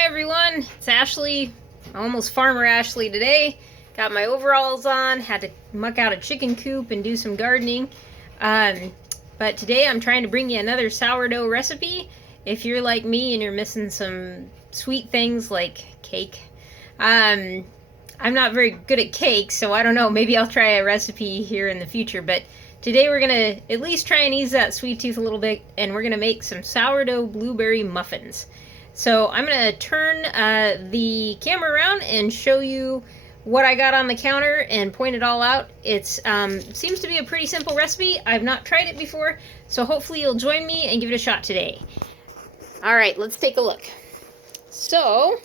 Hi everyone, it's Ashley, almost Farmer Ashley today. Got my overalls on, had to muck out a chicken coop and do some gardening. But today I'm trying to bring you another sourdough recipe. If you're like me and you're missing some sweet things like cake. I'm not very good at cake, so I don't know, maybe I'll try a recipe here in the future. But today we're gonna at least try and ease that sweet tooth a little bit, and we're gonna make some sourdough blueberry muffins. So I'm going to turn the camera around and show you what I got on the counter and point it all out. It seems to be a pretty simple recipe. I've not tried it before, so hopefully you'll join me and give it a shot today. All right, let's take a look. So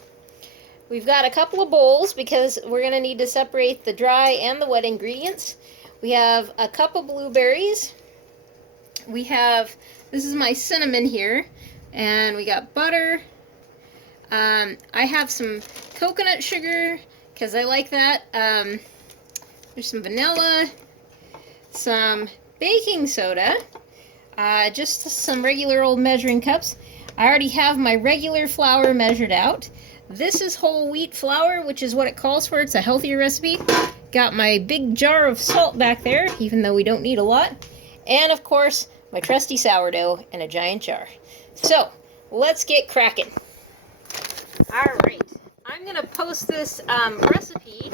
we've got a couple of bowls because we're going to need to separate the dry and the wet ingredients. We have a cup of blueberries. This is my cinnamon here, and we got butter. I have some coconut sugar because I like that. There's some vanilla, some baking soda, just some regular old measuring cups. I already have my regular flour measured out. This is whole wheat flour, which is what it calls for. It's a healthier recipe. Got my big jar of salt back there, even though we don't need a lot. And of course, my trusty sourdough in a giant jar. So, let's get cracking. Alright, I'm going to post this recipe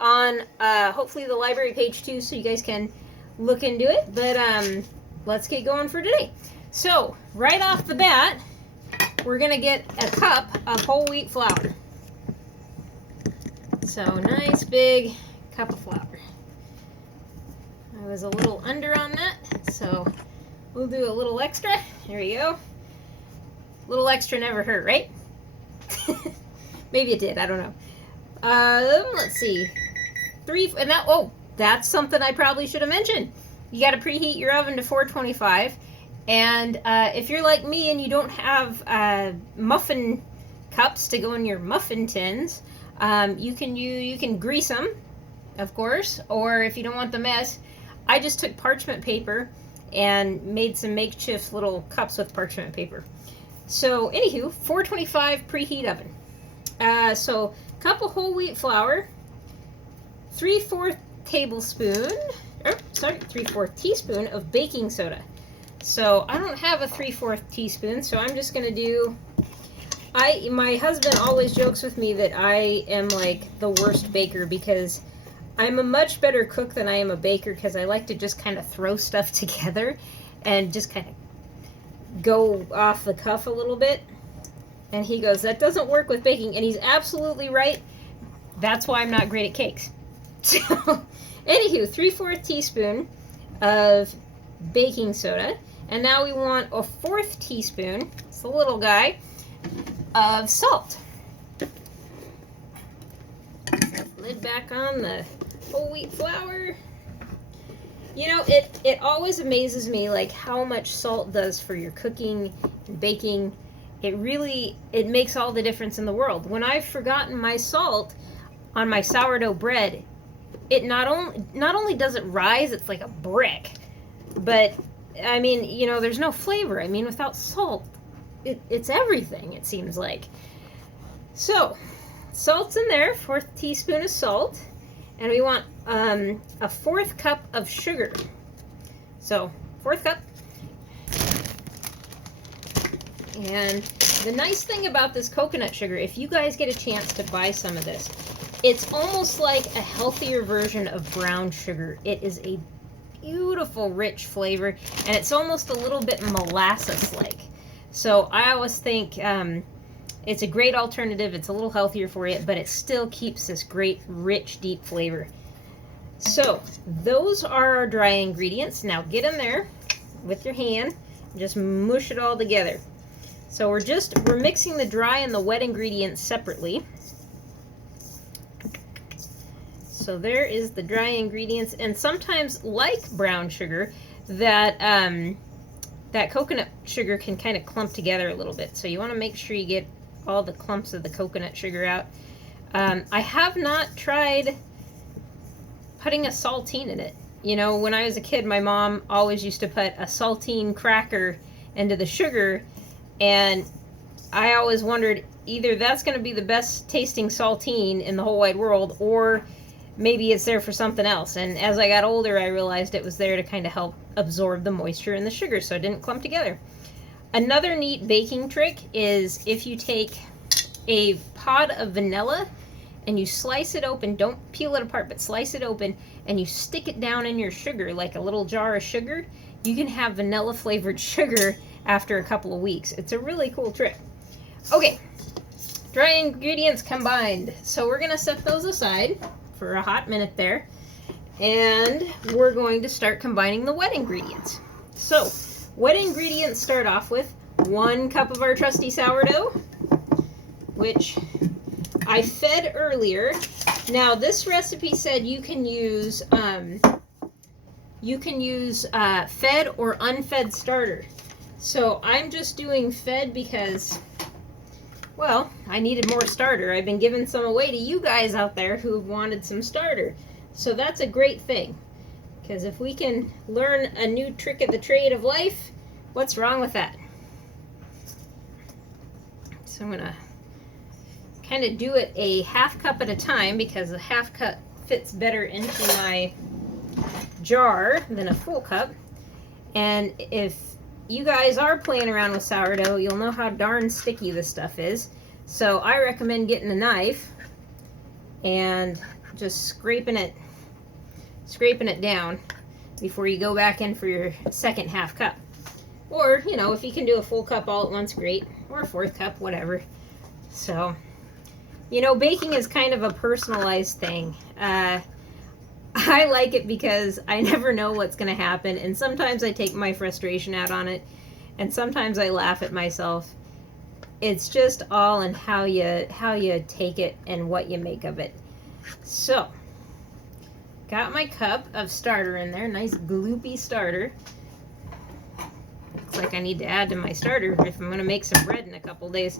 on hopefully the library page too, so you guys can look into it. But let's get going for today. So, right off the bat, we're going to get a cup of whole wheat flour. So, nice big cup of flour. I was a little under on that, so we'll do a little extra. There we go. A little extra never hurt, right? Maybe it did, I don't know. Let's see. That's something I probably should have mentioned. You got to preheat your oven to 425. And if you're like me and you don't have muffin cups to go in your muffin tins, you can grease them, of course. Or if you don't want the mess, I just took parchment paper and made some makeshift little cups with parchment paper. So, anywho, 425 preheat oven. So, cup of whole wheat flour, 3/4 teaspoon of baking soda. So, I don't have a 3/4 teaspoon, so I'm just going to do... My husband always jokes with me that I am like the worst baker because I'm a much better cook than I am a baker because I like to just kind of throw stuff together and just kind of go off the cuff a little bit. And he goes, that doesn't work with baking. And he's absolutely right. That's why I'm not great at cakes. So, anywho, 3/4 teaspoon of baking soda. And now we want a 1/4 teaspoon, it's the little guy, of salt. Lid back on the whole wheat flour. You know, it always amazes me like how much salt does for your cooking and baking. It makes all the difference in the world. When I've forgotten my salt on my sourdough bread, it not only does it rise, it's like a brick. But I mean, you know, there's no flavor. I mean, without salt, it's everything, it seems like. So, salt's in there, 1/4 teaspoon of salt. And we want a 1/4 cup of sugar. So, 1/4 cup. And the nice thing about this coconut sugar, if you guys get a chance to buy some of this, it's almost like a healthier version of brown sugar. It is a beautiful, rich flavor, and it's almost a little bit molasses-like. So, I always think... it's a great alternative. It's a little healthier for you, but it still keeps this great, rich, deep flavor. So, those are our dry ingredients. Now get in there with your hand and just mush it all together. So we're mixing the dry and the wet ingredients separately. So there is the dry ingredients, and sometimes, like brown sugar, that coconut sugar can kind of clump together a little bit. So you want to make sure you get all the clumps of the coconut sugar out. I have not tried putting a saltine in it. You know, when I was a kid, my mom always used to put a saltine cracker into the sugar, and I always wondered either that's going to be the best tasting saltine in the whole wide world, or maybe it's there for something else. And as I got older, I realized it was there to kind of help absorb the moisture in the sugar so it didn't clump together. Another neat baking trick is if you take a pod of vanilla and you slice it open, don't peel it apart, but slice it open, and you stick it down in your sugar like a little jar of sugar, you can have vanilla flavored sugar after a couple of weeks. It's a really cool trick. Okay, dry ingredients combined. So we're gonna set those aside for a hot minute there, and we're going to start combining the wet ingredients. So wet ingredients start off with 1 cup of our trusty sourdough, which I fed earlier. Now this recipe said you can use fed or unfed starter. So I'm just doing fed because, well, I needed more starter. I've been giving some away to you guys out there who wanted some starter. So that's a great thing, because if we can learn a new trick of the trade of life, what's wrong with that? So I'm gonna kind of do it a half cup at a time, because a half cup fits better into my jar than a full cup. And if you guys are playing around with sourdough, you'll know how darn sticky this stuff is. So I recommend getting a knife and just scraping it down before you go back in for your second half cup. Or, you know, if you can do a full cup all at once, great. Or a fourth cup, whatever. So, you know, baking is kind of a personalized thing. I like it because I never know what's going to happen, and sometimes I take my frustration out on it, and sometimes I laugh at myself. It's just all in how you take it and what you make of it. So, got my cup of starter in there, nice gloopy starter. Looks like I need to add to my starter if I'm going to make some bread in a couple days.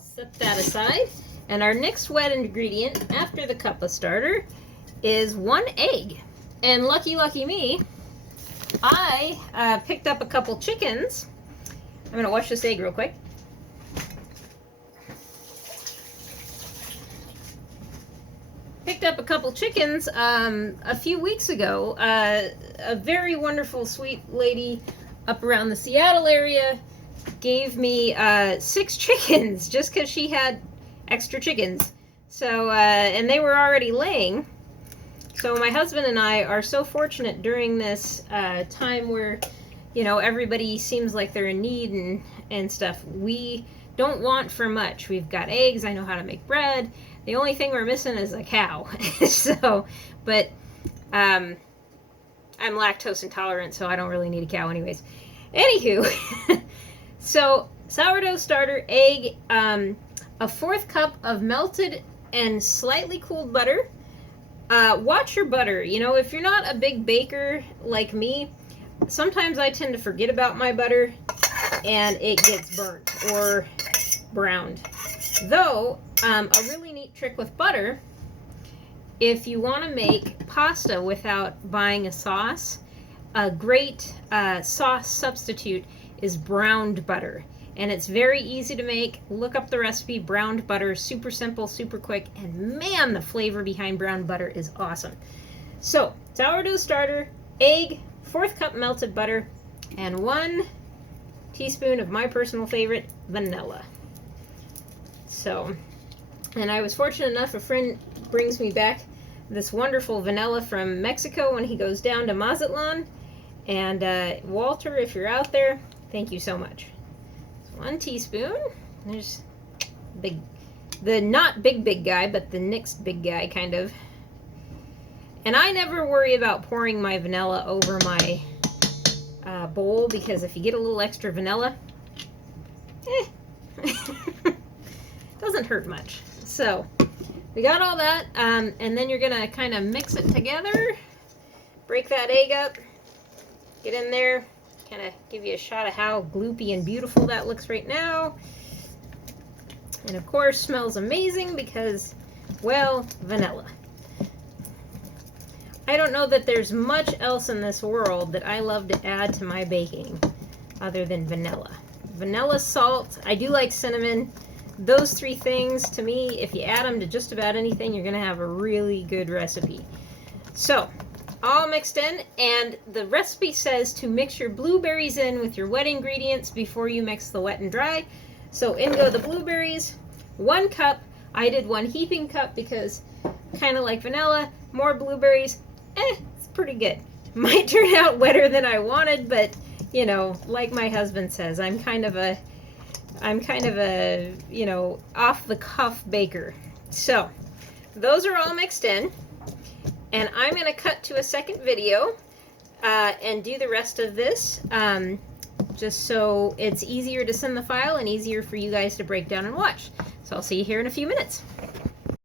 Set that aside. And our next wet ingredient after the cup of starter is 1 egg. And lucky me, I picked up a couple chickens. I'm going to wash this egg real quick. Picked up a couple chickens a few weeks ago. A very wonderful, sweet lady up around the Seattle area gave me 6 chickens just because she had extra chickens. So, and they were already laying. So my husband and I are so fortunate during this time where, you know, everybody seems like they're in need and stuff. We don't want for much. We've got eggs. I know how to make bread. The only thing we're missing is a cow. So, but I'm lactose intolerant, so I don't really need a cow anyways. Anywho, so sourdough starter, egg, a 1/4 cup of melted and slightly cooled butter. Watch your butter. You know, if you're not a big baker like me, sometimes I tend to forget about my butter and it gets burnt or browned. Though, a really neat trick with butter, if you want to make pasta without buying a sauce, a great sauce substitute is browned butter. And it's very easy to make. Look up the recipe, browned butter, super simple, super quick, and man, the flavor behind brown butter is awesome. So, sourdough starter, egg, 1/4 cup melted butter, and 1 teaspoon of my personal favorite, vanilla. So, and I was fortunate enough, a friend brings me back this wonderful vanilla from Mexico when he goes down to Mazatlan. And Walter, if you're out there, thank you so much. 1 teaspoon. There's the not big guy, but the next big guy kind of. And I never worry about pouring my vanilla over my bowl, because if you get a little extra vanilla, doesn't hurt much. So we got all that, and then you're gonna kind of mix it together, break that egg up, get in there, kind of give you a shot of how gloopy and beautiful that looks right now. And of course smells amazing because, well, vanilla. I don't know that there's much else in this world that I love to add to my baking other than vanilla. vanilla, salt. I do like cinnamon. Those three things, to me, if you add them to just about anything, you're going to have a really good recipe. So, all mixed in, and the recipe says to mix your blueberries in with your wet ingredients before you mix the wet and dry. So in go the blueberries, 1 cup. I did 1 heaping cup because kind of like vanilla, more blueberries, it's pretty good. Might turn out wetter than I wanted, but you know, like my husband says, I'm kind of a, you know, off the cuff baker. So those are all mixed in, and I'm going to cut to a second video and do the rest of this, just so it's easier to send the file and easier for you guys to break down and watch. So I'll see you here in a few minutes.